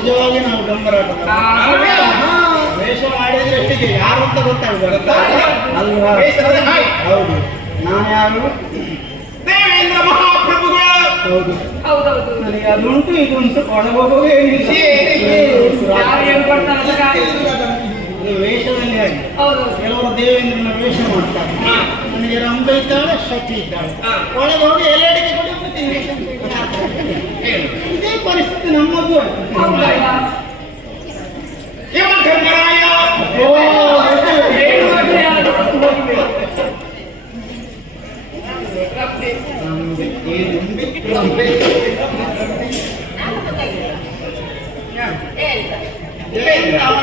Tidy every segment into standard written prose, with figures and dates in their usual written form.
ನಿಜವಾಗಿ ನಾವು ಗಂಬರಾಟ ವೇಷ ಮಾಡಿದ್ರೆ ಎಷ್ಟಿದೆ ಯಾರು ಅಂತ ಗೊತ್ತಾಗ್ತದೆ ಅಲ್ವಾ? ಹೌದು. ನಾನು ಯಾರು? ದೇವೇಂದ್ರ ಮಹಾಪ್ರಭುಗಳು. ಹೌದು. ನನಗೆ ಅದುಂಟು ಇದುಂಟು ಕೊಡಬಹುದು ವೇಷದಲ್ಲಿ ಹಾಗೆ ಕೆಲವರು ದೇವೇಂದ್ರನ ವೇಷ ಮಾಡ್ತಾರೆ. ನನಗೆ ರಂಭ ಇದ್ದಾಳೆ, ಶಕ್ತಿ ಇದ್ದಾಳೆ. ಒಳಗೆ ಹೋಗಿ ಎಲ್ಲೆಡೆಗೆ ಕೊಡುತ್ತೀನಿ. ಇದೇ ಪರಿಸ್ಥಿತಿ ನಮ್ಮದು. ಯಮಧರ್ಮರಾಯ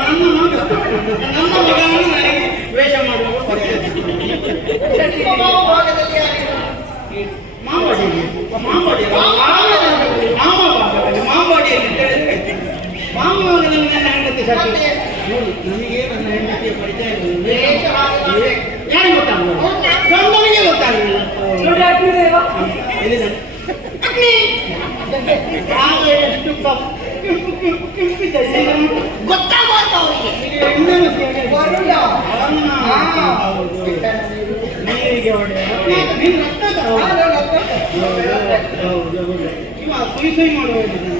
ನನ್ನ ಮಗನನ್ನು ನನಗೆ ವೇಷ ಮಾಡುವ ಮಾಂಬಾಡಿಯಲ್ಲಿ ಮಾಮೂಲಿ ನನ್ನ ಹೆಂಡತಿ ಸತ್ಯ ನೋಡಿ. ನನಗೆ ನನ್ನ ಹೆಂಡತಿಯ ಪರಿಚಯ ಯಾರು ಗೊತ್ತಾಗಲಿಲ್ಲ, ಗಂಡನಿಗೆ ಗೊತ್ತಾಗಲಿಲ್ಲ. ಎಷ್ಟು ಗೊತ್ತಾಗಬಾರ್ದು ಅವರಿಗೆ. ನೀರಿಗೆ ಸುಯಿ ಸುಯಿ ಮಾಡುವುದು.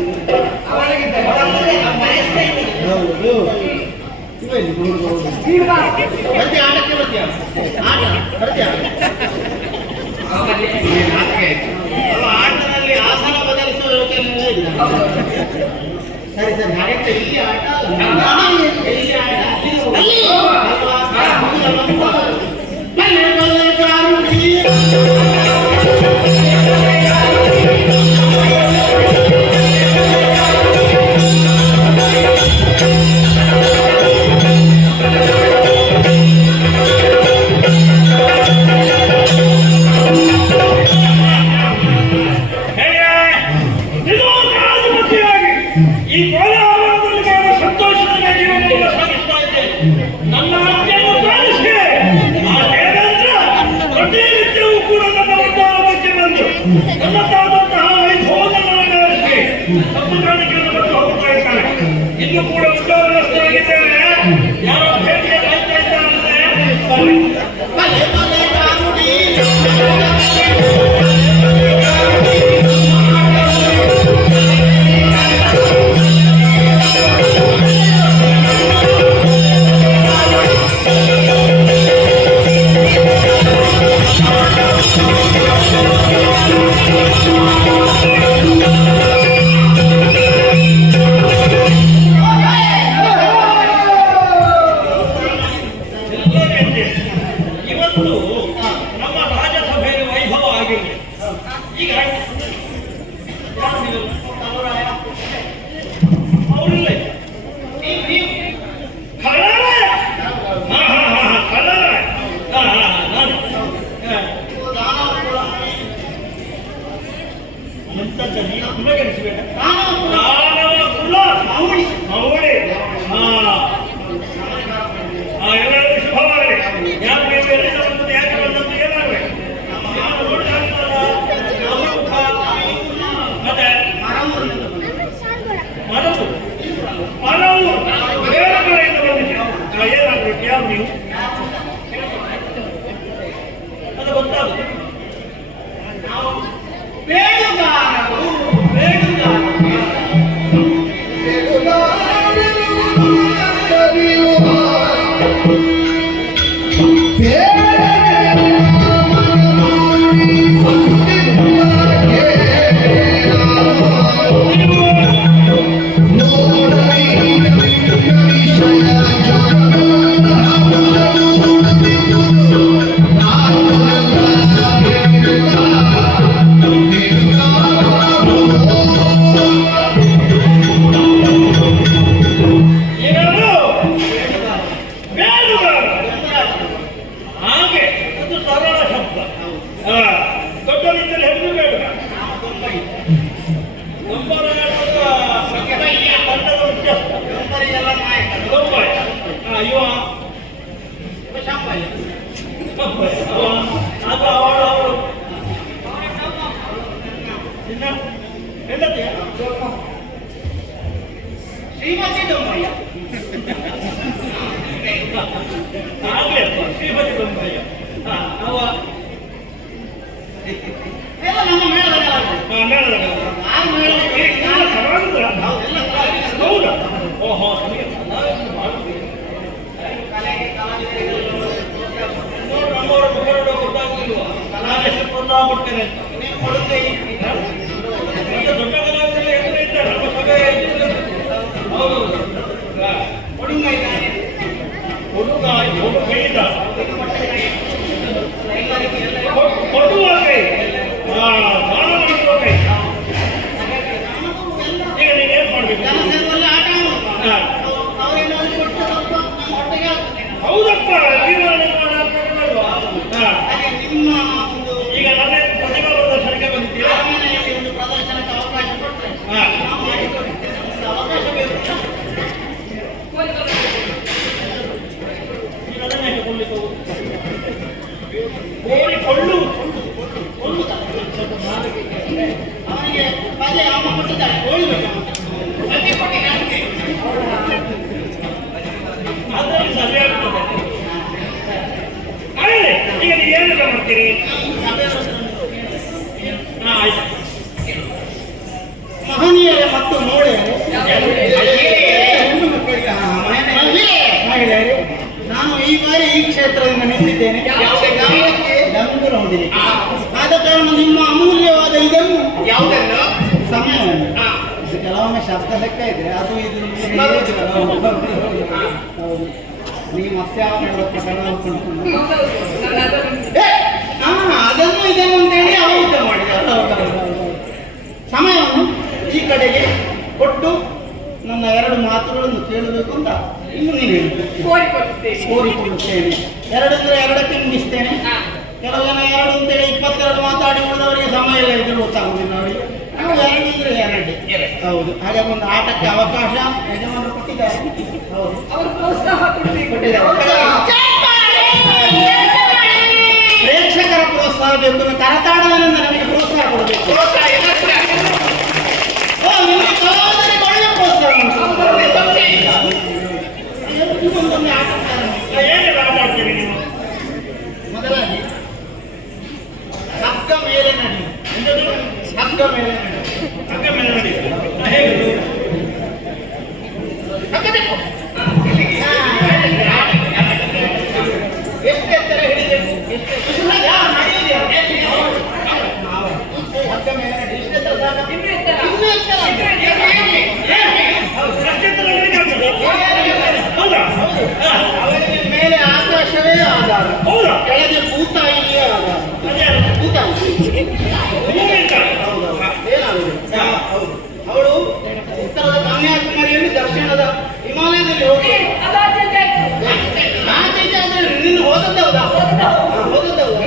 ಆಟಕ್ಕೆ ಬರ್ತೀಯ? ಆಟ ಬರ್ತೀಯ? ಆಟದಲ್ಲಿ ಆಸನ ಬದಲಿಸುವ ಯೋಚನೆ ಇಲ್ಲ. ಸರಿ ಸರಿ, ಹಾಗೆ ಇಲ್ಲಿ ಆಟ ಎಲ್ಲಿ ಆಟ ಇನ್ನು ಕೂಡ ಉದ್ಯೋಗಸ್ಥರಾಗಿದ್ದೇನೆ. ಯಾರೋ ಭೇಟಿಗೆ ಕಾಯ್ತಾ ಇದ್ದಾರೆ. ಹೌದಪ್ಪ ಜೀವನ ನಿರ್ಮಾಣ ಮಾಡ್ಬೇಕಲ್ವಾ? ಹಾ. ಹಾಗೆ ನಿಮ್ಮ ಒಂದು ಈಗ ನನ್ನ ಪ್ರತಿಭಾ ಪ್ರದರ್ಶನಕ್ಕೆ ಬಂದಿದ್ದೀರಾ? ಅರಮನೆಯಲ್ಲಿ ಒಂದು ಪ್ರದರ್ಶನಕ್ಕೆ ಅವಕಾಶ ಕೊಟ್ಟರೆ ಹಾ. ನಾವು ಮಾಡಿಕೊಡ್ತೇವೆ. ಒಂದು ಅವಕಾಶ ಬೇಕು. ಈಗ ಅದನ್ನೇ ಕೊಳ್ಳಿಕ್ಕೆ ಹೋಗುದು. ಕೊಳ್ಳು ಅವನಿಗೆ ಪದೇ ಅಮ್ಮ ಕೊಟ್ಟಿದ್ದಾರೆ ಕೋಳಿ ಬೇಕು. ಅದರಲ್ಲಿ ಸರಿಯಾಗ್ತದೆ. ಆಮೇಲೆ ಈಗ ನೀವು ಏನೆಲ್ಲ ಮಾಡ್ತೀರಿ? ಹಾ ಆಯ್ತು. ಮಹನೀಯರೇ ಮತ್ತು ಮೌಳೆಯರೇ, ಹೆಣ್ಣು ಮಕ್ಕಳಿಗೆ ಮಹಿಳೆಯರೇ, ನಾನು ಈ ಬಾರಿ ಈ ಕ್ಷೇತ್ರದಿಂದ ನಿಂತಿದ್ದೇನೆ ಡಂಗುರ ಹೊಂದಿಲಿಕ್ಕೆ. ಆದ ಕಾರಣ ನಿಮ್ಮ ಅಮೂಲ್ಯವಾದ ಇದನ್ನು ಯಾವುದನ್ನು? ಸಮಯವನ್ನು ಹಾ. ಕೆಲವೊಮ್ಮೆ ಶಬ್ದ ಲೆಕ್ಕ ಇದೆ ಅದು ಇದು ಹೌದು. ನೀವು ಮತ್ತೆ ಯಾವ ಪ್ರಕಾರ ಅದನ್ನು ಇದನ್ನು ಅಂತೇಳಿ ಆರೋಗ್ಯ ಮಾಡಿದ್ದಾರೆ. ಸಮಯವನ್ನು ಈ ಕಡೆಗೆ ಕೊಟ್ಟು ನನ್ನ ಎರಡು ಮಾತುಗಳನ್ನು ಕೇಳಬೇಕು ಅಂತ ಇನ್ನು ನೀನು ಕೋರಿಕೊಳ್ಳುತ್ತೇನೆ. ಎರಡು ಅಂದರೆ ಎರಡಕ್ಕೆ ಮುಗಿಸ್ತೇನೆ. ಕೆಲವು ಜನ ಎರಡು ಅಂತೇಳಿ 22 ಮಾತಾಡಿ ಉಳಿದವರಿಗೆ ಸಮಯ ಇಲ್ಲ ಇದ್ರೆ ಗೊತ್ತಾಗುದಿಲ್ಲ ಅವರಿಗೆ. ನಾವು ಎರಡು ಅಂದ್ರೆ ಎರಡೇ. ಹೌದು. ಹಾಗೆ ಒಂದು ಆಟಕ್ಕೆ ಅವಕಾಶ ಯಜಮಾನರು ಕೊಟ್ಟಿದ್ದಾರೆ. ಹೌದು, ಕೊಟ್ಟಿದ್ದಾರೆ. ಪ್ರೇಕ್ಷಕರ ಪ್ರೋತ್ಸಾಹ ಬೇಕು. ಕರತಾಡದಿಂದ ನಮಗೆ ಪ್ರೋತ್ಸಾಹ ಕೊಡಬೇಕು. ನಿಮಗೆ ಕಲಾವಿದರಿಗೆ ಒಳ್ಳೆ ಪ್ರೋತ್ಸಾಹ ಉಂಟು. ಇನ್ನೊಂದೊಮ್ಮೆ ಆಟ ಏನೆಲ್ಲ ಮಾಡ್ತೀರಿ ನೀವು? ಮೊದಲಾಗಿ ಹಗ್ಗ ಮೇಲೆ ನಡಿ. ಹಗ್ಗ ಮೇಲೆ ನಡಿ. ಹಗ್ಗ ಮೇಲೆ ನೋಡಿ. ಹೇಗೆ? ಎಷ್ಟು ಎತ್ತರ ಹಿಡಿಬೇಕು? ಹಗ್ಗ ಮೇಲೆ ನಡಿ. ಎಷ್ಟು ಎತ್ತರ ಸಾಕ? ಇನ್ನೂ ಎತ್ತರ. ಹೌದಾ? ಅವರಿಗೆ ಮೇಲೆ ಆಕಾಶವೇ ಆಧಾರ, ಹೌದಾ? ಕೆಳಗೆ ಭೂತಾಯಿಯೇ ಆಧಾರ. ಭೂತಾಯಿ ಹೌದು. ಅವಳು ಉತ್ತರದ ಕನ್ಯಾಕುಮಾರಿಯಲ್ಲಿ ದಕ್ಷಿಣದ ಹಿಮಾಲಯದಲ್ಲಿ ಹೋಗಿ ನಿನ್ನ ಹೋದದ್ದೇ ಹೌದಾ? ಹೋದದ್ದೇ ಹೌದಾ?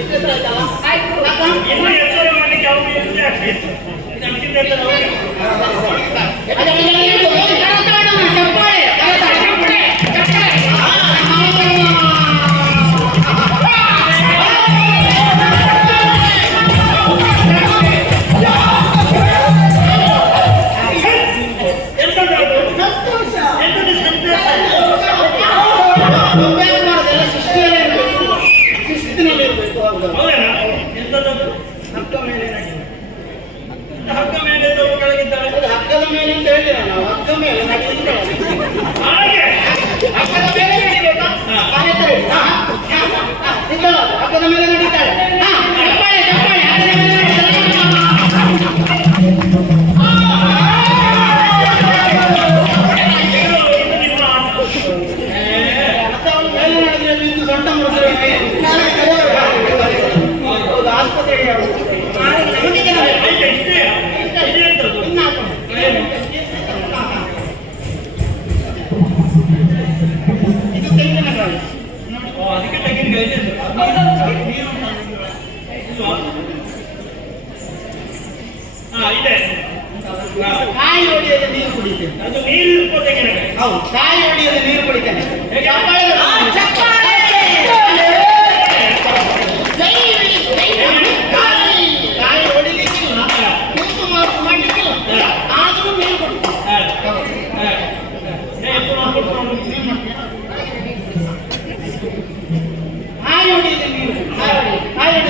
ಇಷ್ಟು ಎತ್ತರ ಆಯ್ತಲ್ಲ? ಇನ್ನು ಎತ್ತರ ಮಾಡ್ಲಿಕ್ಕೆ ಅವ್ರು ಎಷ್ಟು ಆಗ್ತದೆ? ನಮ್ಗಿಂತ ಎತ್ತರ ಅವ್ರಿಗೆ. ಹೌದೇನಾ? ಎಂತದದು? ಹಗ್ಗ ಮೇಲೆ ನಡಿ. ಹಗ್ಗ ಮೇಲೆ ಕೆಳಗಿದ್ದಾಳೆ. ಹಗ್ಗದ ಮೇಲೆ ಅಂತ ಹೇಳಿಲ್ಲ ನಾವು. ಹಗ್ಗ ಮೇಲೆ ನಡಿ. ಹಾಗೆ ಹಗ್ಗದ ಮೇಲೆ ನಡಿಬೇಕಾ? ಹಗ್ಗದ ಮೇಲೆ ನಡೀತಾಳೆ. ಮೇಲೆ ನಡೆದ್ರೆ ಬಿದ್ದು ಸೊಂಟ ಮುರಿದ್ರೆ ಹೌದು, ಆಸ್ಪತ್ರೆಗೆ ಇದು ತೆಂಗಿನಕಾಯಿ. ಅದಕ್ಕೆ ತೆಂಗಿನಕಾಯಿ ಇದೆ. ಹಾ ಇದೆ. ಕಾಯಿ ಹೊಡೆಯದ ನೀರು ಕುಡಿತೇನೆ. ಅದು ನೀರು ಇರ್ಬೋದು ತೆಂಗಿನಕಾಯಿ. ಹೌದು, ಕಾಯಿ ಹೊಡೆಯದ ನೀರು ಕುಡಿತೇನೆ. ಕಾಯಿ ಹೊಡಿಲಿಕ್ಕಿಲ್ಲ, ಕೂತು ಮಾತು ಮಾಡ್ಲಿಕ್ಕಿಲ್ಲ, ಆದರೂ ನೀರು ಕೊಡ್ತೇನೆ. ಕಾಯಿ ಹೊಡೆಯದ ನೀರು. ಕಾಯಿ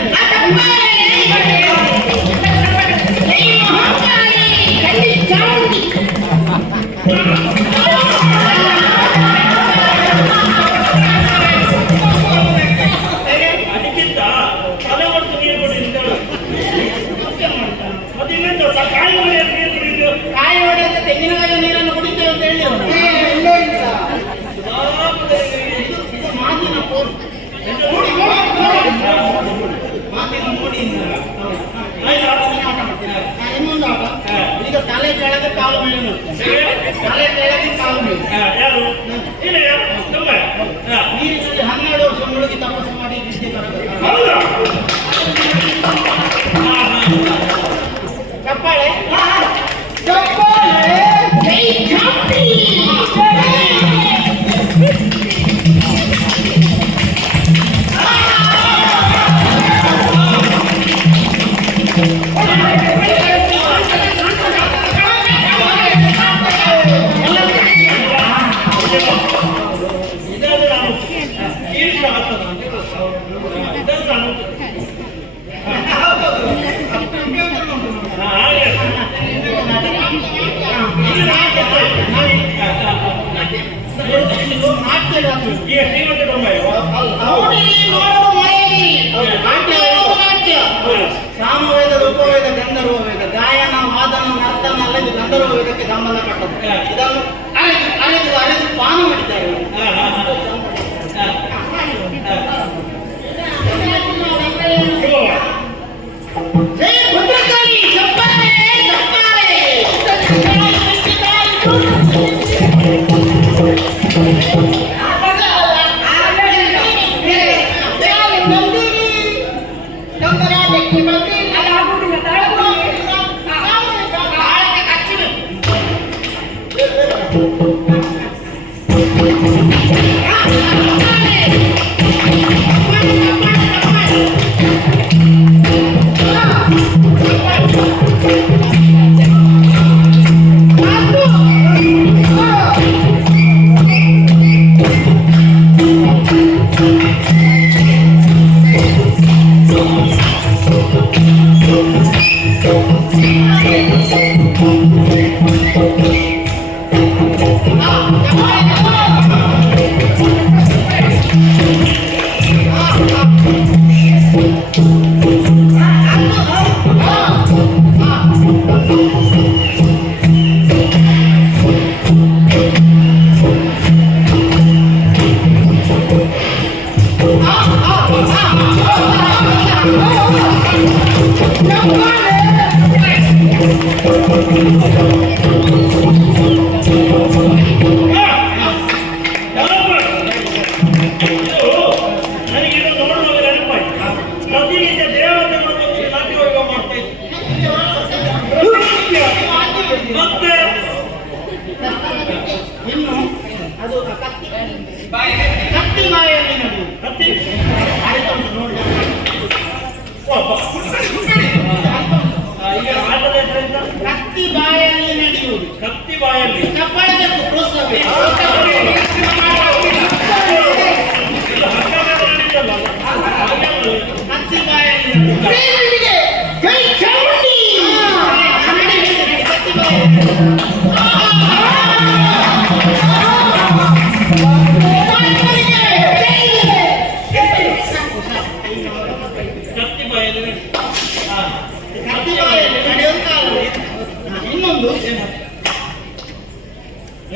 ಅದಕ್ಕಿಂತ ತಲೆ ಹೊಡೆದು ನೀರು ಕೊಟ್ಟಿದ್ದಾಳು. ಅದು ಇನ್ನೊಂದು ಕಾಯಿ ಹೊಡೆಯೋದು ನೀರು ಕುಡಿದು ಕಾಯಿ ಹೊಡೆಯದ ತೆಂಗಿನಕಾಯಿ ನೀರನ್ನು ಕುಡಿತೇವೆ ಅಂತ ಹೇಳಿ ಇದು ಮಾತಿನ ಪೋರ್. ಮಾತಿನ ಮೋಡಿ. ಆಯ್ತಾ? ಇನ್ನೊಂದು ಆಟ. ಈಗ ತಲೆ ಕೆಳಗೆ ಕಾಲು ಮೇಲೆ ನೋಡ್ತೇನೆ. ತಲೆ ಕೆಳಗೆ ಕಾಲು ಮೇಲೆ. ಯಾರು ಇಲ್ಲ ತುಂಬ ನೀರಿನಲ್ಲಿ 12 ವರ್ಷ ಮುಳುಗಿ ತಪಸ್ಸು ಮಾಡಿ ವಿದ್ಯೆ ಬರಬೇಕು. ಹೌದಾ ಚಪ್ಪಾಳೆ ಚಪ್ಪಾಳೆ ಜೈ ಚಾಪಿ. ಈಗ ಶ್ರೀಮಂತ ಸಾಮವೇದದ ಉಪವೇದ ಗಂಧರ್ವ ವೇದ ಗಾಯನ ವಾದನ ನರ್ತನ ಅಲ್ಲದೆ ಗಂಧರ್ವ ವೇದಕ್ಕೆ ಸಂಬಂಧಪಟ್ಟದ್ದು. ಇದನ್ನು ಅರೆದು ಪಾನ ಮಾಡಿದ್ದಾರೆ. ಜೈ ಭದ್ರಕಾಳಿ ಚಪ್ಪಾಳೆ ಚಪ್ಪಾಳೆ.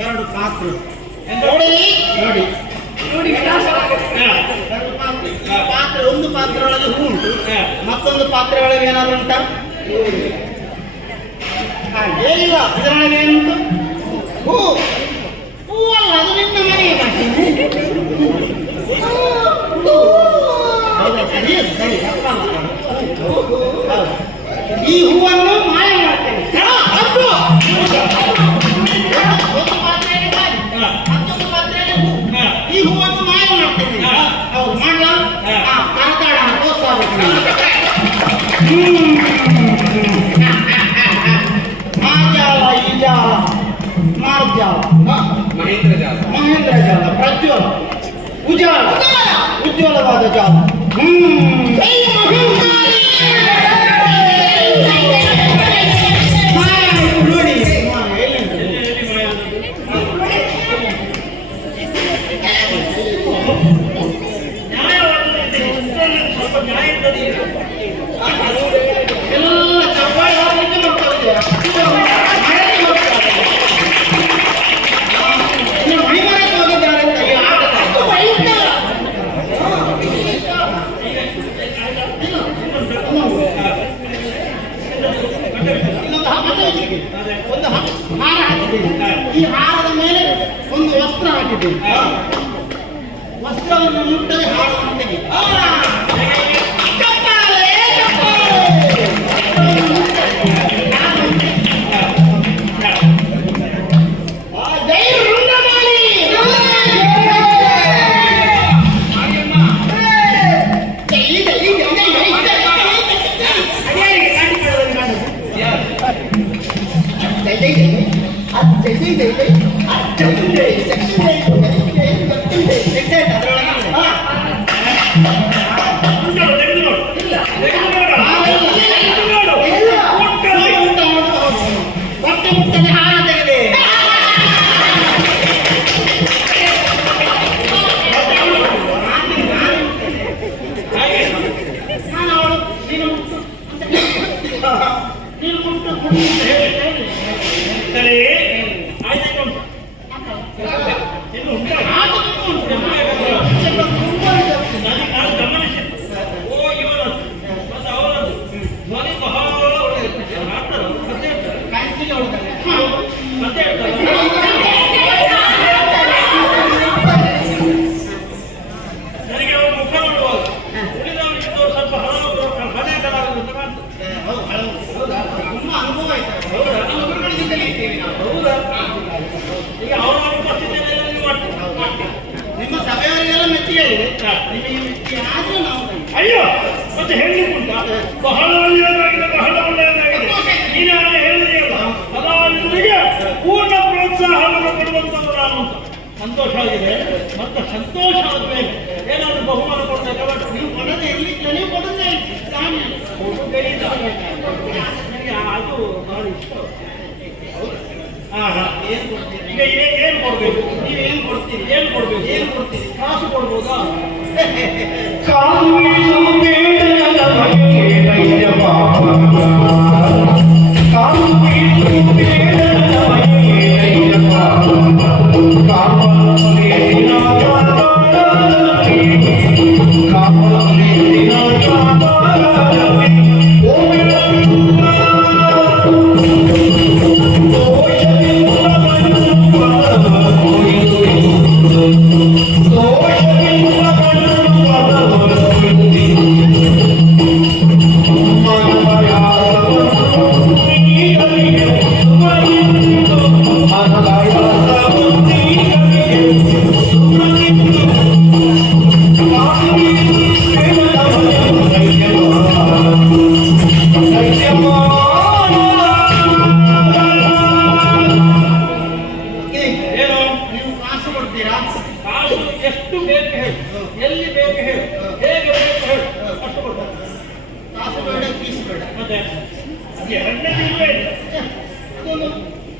ಎರಡು ಪಾತ್ರೆ ನೋಡಿ ಪಾತ್ರೆ, ಒಂದು ಪಾತ್ರೆ ಒಳಗೆ ಹೂ ಉಂಟು, ಮತ್ತೊಂದು ಪಾತ್ರೆ ಒಳಗೆ ಏನಾದ್ರು ಉಂಟಾ? ಏನಿಲ್ಲ. ಇದರೊಳಗೆ ಏನುಂಟು? ಹೂ. ಹೂವಲ್ಲ, ಅದು ನಿನ್ನ ಮನೆಗೆ ಮಾಡ್ತೀನಿ. ಹೌದಾ? ಸರಿ ಸರಿ. ಈ ಹೂವನ್ನು ಮಾಯ ಮಾಡ್ತೇನೆ. ಈ ಹೂವನ್ನು ಮಾಯ ಮಾಡ್ತೇನೆ. ಹೌದು, ಮಾಡಲ ಕರತಾಡ ಮಾಜಾಲ, ಈಜಾಲ, ಮಾರ್ಜಾಲ, ಮಹೇಂದ್ರ ಜಾಲ, ಪ್ರಜ್ವಲ, ಉಜಾಲ, ಉಜ್ವಲವಾದ ಜಾಲ. ನೋಡಿ ಎಲ್ಲ ಚಪ್ಪಾಳೆ ಹಾಕಲಿಕ್ಕೆ ನೋಡ್ತಾ ಮಣಿಮರಕ್ಕೆ ಹೋಗಿದ್ದಾರೆ ಅಂತ ಒಂದು ಹಾರ ಹಾಕಿದ್ದೀನಿ. ಈ ಹಾರ ಮಾಡಿದ್ದೇನೆ. ವಸ್ತ್ರವನ್ನು ಮುಟ್ಟದೆ ಹಾಡನ್ನು ತೆಗಿ. ಚಪ್ಪಾಳೆ, ಚಪ್ಪಾಳೆ. ಜೈ ವೃಂದಮಾಲಿ. ನಿಮ್ಮ ಸಭೆಯವರಿಗೆಲ್ಲ ಮೆಚ್ಚುಗೆ ಇದೆ. ನಿಮಗೆ ಮೆಚ್ಚುಗೆ ಆದ್ರೆ ನಾವು ಅಯ್ಯೋ ಮತ್ತೆ ಹೇಳಲಿಕ್ಕುಂಟ ಬಹಳ ಒಳ್ಳೆಯದಾಗಿದೆ, ಬಹಳ ಒಳ್ಳೆಯದಾಗಿದೆ. ನೀನಾಗ ಹೇಳಿದೆಯಲ್ಲ ಕಲಾವಿದರಿಗೆ ಪೂರ್ಣ ಪ್ರೋತ್ಸಾಹವನ್ನು ಕೊಡುವಂತವರು ನಾನು ಅಂತ ಸಂತೋಷ ಆಗಿದೆ. ಮತ್ತೆ ಸಂತೋಷ ಆದ್ಮೇಲೆ ಏನಾದ್ರು ಬಹುಮಾನ ಕೊಡ್ಬೇಕಾದ್ರೆ ನೀವು ಕೊಡದೆ ಇರ್ಲಿಕ್ಕೆ ನೀವು ಕೊಡದೆ ಅದು ಬಹಳ ಇಷ್ಟ. ಏನು ಕೊಡ್ತೀರಿ? ಈಗ ಏನು ಕೊಡ್ಬೇಕು? ನೀವೇನು ಕೊಡ್ತೀರಿ? ಏನು ಕೊಡ್ಬೇಕು? ಏನು ಕೊಡ್ತೀರಿ? ಕಾಸು ಕೊಡ್ಬೋದಾ? ಎಷ್ಟು ಬೇಕು ಹೇಳಿ, ಎಲ್ಲಿ ಬೇಕು ಹೇಳಿ, ಹೇಗೆ ಬೇಕು ಹೇಳಿ, ಅಷ್ಟು ಕೊಡ್ತಾರೆ. ಕಾಸು ಬೇಡ, ಕೀಸು ಬೇಡ. ಮತ್ತೆ ಎರಡನೇ ತಿಂಗಳು ಇದೆ. ಅದೊಂದು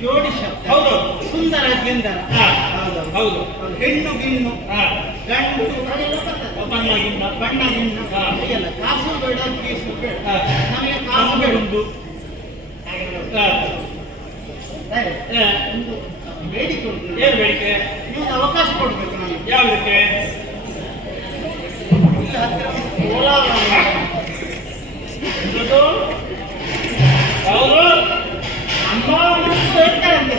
ಜೋಡಿ ಶಬ್ದ. ಹೌದು. ಸುಂದರ ಗಿಂದರ. ಹೌದು ಹೌದು. ಹೆಣ್ಣು ಗಿಣ್ಣು, ಗಂಡು ಅದೆಲ್ಲ ಬರ್ತದೆ. ಬಣ್ಣಗಿನ್ನ ಬಣ್ಣ ಗಿಣ್ಣ ಹೀಗೆಲ್ಲ. ಕಾಸು ಬೇಡ, ಕೀಸು ಬೇಡ. ನಮಗೆ ಕಾಸು ಕಾಸು ಬೇಡ. ಉಂಟು. ಒಂದು ಬೇಡಿಕೆ ಉಂಟು. ಏನು ಬೇಡಿಕೆ? ನೀವು ಅವಕಾಶ ಕೊಡ್ಬೇಕು ನನಗೆ. ಯಾವುದಕ್ಕೆ? ಇಲ್ಲಿ ಹತ್ತಿರ ಕೋಲಾರ ಹೌದು ಅಮ್ಮ ಹೇಳ್ತಾರಂತೆ.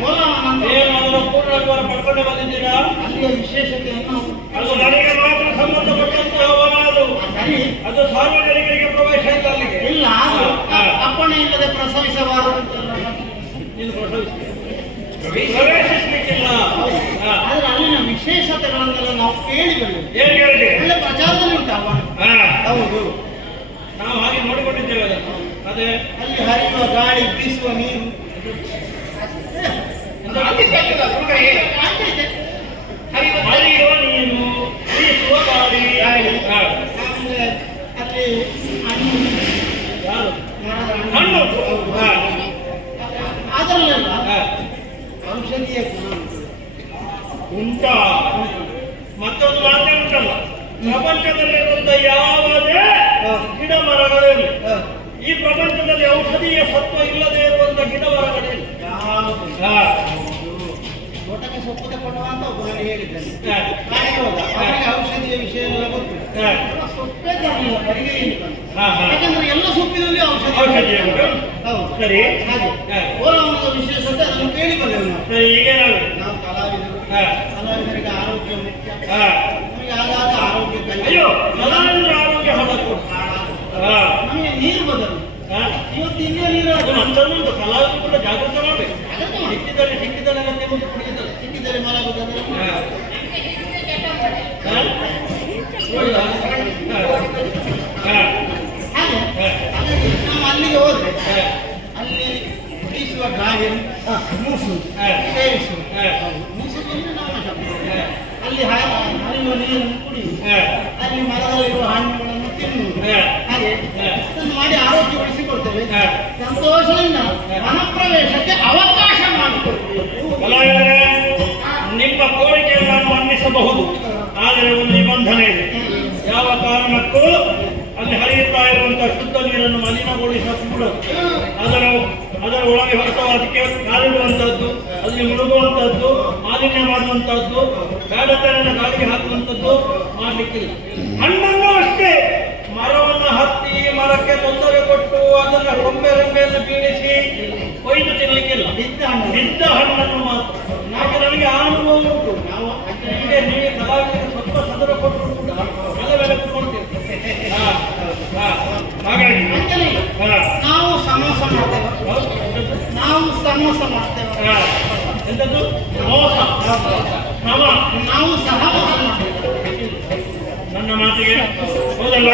ಕೋಲಾರ ಏನಾದರೂ ಪೂರ್ಣತ್ವವನ್ನು ಪಡ್ಕೊಂಡು ಬಂದಿದ್ದೀರಾ? ಅಲ್ಲಿಯ ವಿಶೇಷತೆಯನ್ನು ಅದು ನನಗೆ ಮಾತ್ರ ಸಂಬಂಧಪಟ್ಟಂತ ವ್ಯವಹಾರ. ಅದು ಸರಿ, ಅದು ಸಾರ್ವಜನಿಕರಿಗೆ ಪ್ರವೇಶ ಇಲ್ಲ ಅಲ್ಲಿಗೆ. ಇಲ್ಲ ಅಪ್ಪಣೆ ಇಲ್ಲದೆ ಪ್ರಸವಿಸಬಾರದು. ನೀನು ಪ್ರವೇಶಿಸಲಿಕ್ಕಿಲ್ಲ. ಆದ್ರೆ ಅಲ್ಲಿನ ವಿಶೇಷತೆಗಳನ್ನೆಲ್ಲ ನಾವು ಕೇಳಿಕೊಳ್ಳಿ. ಏನು ಕೇಳಿದೆ? ಒಳ್ಳೆ ಪ್ರಚಾರದಲ್ಲಿ ಉಂಟು ಅವ. ಹೌದು, ನಾವು ಹಾಗೆ ನೋಡಿಕೊಂಡಿದ್ದೇವೆ ಅದನ್ನು. ಅದೇ ಅಲ್ಲಿ ಹರಿಯುವ ಗಾಳಿ, ಬೀಸುವ ನೀರು, ಹರಿಯುವ ನೀರು, ಬೀಸುವ ಗಾಳಿ. ಆಮೇಲೆ ಅಲ್ಲಿ ಹಣ್ಣು, ಯಾರು? ಮರದ ಹಣ್ಣು. ಅದರಲ್ಲೆಲ್ಲ ಔಷಧೀಯ ಗುಣ ಉಂಟಾ? ಮತ್ತೊಂದು ಮಾತೇ ಉಂಟಲ್ಲ, ಪ್ರಪಂಚದಲ್ಲಿರುವಂತ ಯಾವುದೇ ಗಿಡ ಮರಗಳಿರಲಿ, ಈ ಪ್ರಪಂಚದಲ್ಲಿ ಔಷಧೀಯ ಸತ್ವ ಇಲ್ಲದೆ ಇರುವಂತ ಗಿಡ ಮರಗಳಿರಲಿ. ತೋಟಕ್ಕೆ ಸೊಪ್ಪು ತಗೊಂಡು ಅಂತ ಒಬ್ಬನಲ್ಲಿ ಹೇಳಿದ್ದಾನೆ. ಕಾಡಿಗೆ ಹೋದ, ಅವನಿಗೆ ಔಷಧಿಯ ವಿಷಯ ಎಲ್ಲ ಗೊತ್ತು. ಸೊಪ್ಪೇ ತರಲಿಲ್ಲ, ಪರಿಗಣನೆ ಬಂತು. ಯಾಕಂದ್ರೆ ಎಲ್ಲ ಸೊಪ್ಪಿನಲ್ಲಿ ಔಷಧಿ ಉಂಟು. ಹೌದು, ಸರಿ. ಹಾಗೆ ಕೋಲಾರದ ವಿಶೇಷತೆ ಅದನ್ನು ಕೇಳಿ ಬಂದೆವು ನಾವು. ಸರಿ, ಈಗ ನಾವು ಕಲಾವಿದರು ಹಾ. ಕಲಾವಿದರಿಗೆ ಆರೋಗ್ಯ ಮುಖ್ಯ. ಹಾ. ನಮಗೆ ಆಗಾಗ ಆರೋಗ್ಯ ಅಯ್ಯೋ ಕಲಾವಿದರ ಆರೋಗ್ಯ ಹಾಳಾಗ್ತದೆ. ಹಾ. ನಮಗೆ ನೀರು ಬದಲು ಹಾ. ಇವತ್ತು ಇನ್ನೇ ನೀರು ಅದು ಅಂತಂದು ಕಲಾವಿದರು ಕೂಡ ಜಾಗೃತ ಮಾಡಬೇಕು. ಸಿಕ್ಕಿದಲ್ಲಿ ಮತ್ತೆ ಕುಡಿಯುತ್ತದೆ. ಸಿಕ್ಕಿದರೆ ಮರ ಬದಲು ಹಾ. ಹಾ? ಒಳ್ಳೆಯ. ಹಾ. ಹಾಗೆ ಹಾ. ಹಾಗಾಗಿ ನಾವು ಅಲ್ಲಿಗೆ ಹೋದ್ರೆ ಹಾ. ಅಲ್ಲಿ ಬೀಸುವ ಗಾಳಿ ಮೂಸು ಹಾ. ಸೇವಿಸು ಹಾ. ಮೂಸು ಅಂದ್ರೆ ನಮ್ಮ ಶಬ್ದ. ಹಾ. ಅಲ್ಲಿ ಹರಿಯುವ ನೀರನ್ನು ಕುಡಿಯುವುದು, ಹಾ. ಅಲ್ಲಿ ಮರದಲ್ಲಿರುವ ಹಣ್ಣುಗಳನ್ನು ತಿನ್ನುವುದು, ಹಾ. ಹಾಗೆ ಹಾ. ಇದನ್ನು ಮಾಡಿ ಆರೋಗ್ಯಗೊಳಿಸಿಕೊಡ್ತೇವೆ. ಹಾ. ಸಂತೋಷದಿಂದ ಮನಪ್ರವೇಶಕ್ಕೆ ಅವಕಾಶ ಮಾಡಿಕೊಡ್ತೇವೆ. ಕಲಾವಿದರೇ, ನಿಮ್ಮ ಕೋರಿಕೆಯನ್ನು ನಾನು ಮನ್ನಿಸಬಹುದು, ಆದರೆ ಒಂದು ನಿಬಂಧನೆ ಇದೆ. ಯಾವ ಕಾರಣಕ್ಕೂ ಅಲ್ಲಿ ಹರಿಯುತ್ತಾ ಇರುವಂತಹ ಶುದ್ಧ ನೀರನ್ನು ಮಲಿನಗೊಳಿಸಕೂಡದು. ಅದರ ಒಳಗೆ ಹೊರತು ಅದಕ್ಕೆ ಕಾಲಿಡುವಂತಹದ್ದು, ಅಲ್ಲಿ ಮುಳುಗುವಂತಹದ್ದು, ಮಾಲಿನ್ಯ ಮಾಡುವಂತಹದ್ದು, ಬೇಡತನ ಗಾಳಿಗೆ ಹಾಕುವಂಥದ್ದು ಮಾಡಲಿಕ್ಕಿಲ್ಲ. ಹಣ್ಣನ್ನು ಅಷ್ಟೇ ಮರವನ್ನು ಹತ್ತಿ ಮರಕ್ಕೆ ತೊಂದರೆ ಕೊಟ್ಟು ಅದನ್ನು ರೆಂಬೆಯನ್ನು ಬೀಳಿಸಿ ಕೊಯ್ದು ತಿನ್ನಲಿಕ್ಕಿಲ್ಲ. ಬಿದ್ದ ಹಣ್ಣನ್ನು ಮಾತ್ರ. ನನಗೆ ಆ ಅನುಭವ ಉಂಟು. ನೀವು ಕಲಾವಿದರಿಗೆ ಸ್ವಲ್ಪ ಸದರ ಕೊಟ್ಟರು ಕೂಡ ಕೆಲವೆಲ್ಲ ಕೊಡ್ತೇವೆ. ಹಾಗಾಗಿ ನಾವು ಸಮೋಸ ಮಾಡ್ತೇವೆ, ನಾವು ಸಮೋಸ ಮಾಡ್ತೇವೆ. ಎಂಥದ್ದು ಮೋಸ ಶ್ರಮ. ನಾವು ಸಹ ಮೋಸ ಮಾಡ್ತೇವೆ. ನನ್ನ ಮಾತಿಗೆ ಹೌದಲ್ಲ?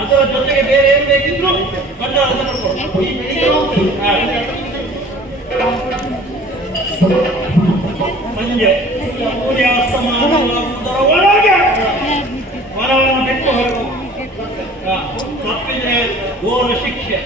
ಅದರ ಜೊತೆಗೆ ಬೇರೆ ಏನು ಬೇಕಿದ್ರು ಬಂಡಾರ ತಗೊಂಡು ಈ ಬೆಳಿಗ್ಗೆ ಹೋಗ್ತೇವೆ. ಸಂಜೆ ಸೂರ್ಯಾಸ್ತಮಾನವಾಗುವುದರ ಒಳಗೆ ವನವನ್ನು ಬಿಟ್ಟು ಹೊರಗು. ತಪ್ಪಿದ್ರೆ ಘೋರ ಶಿಕ್ಷೆ.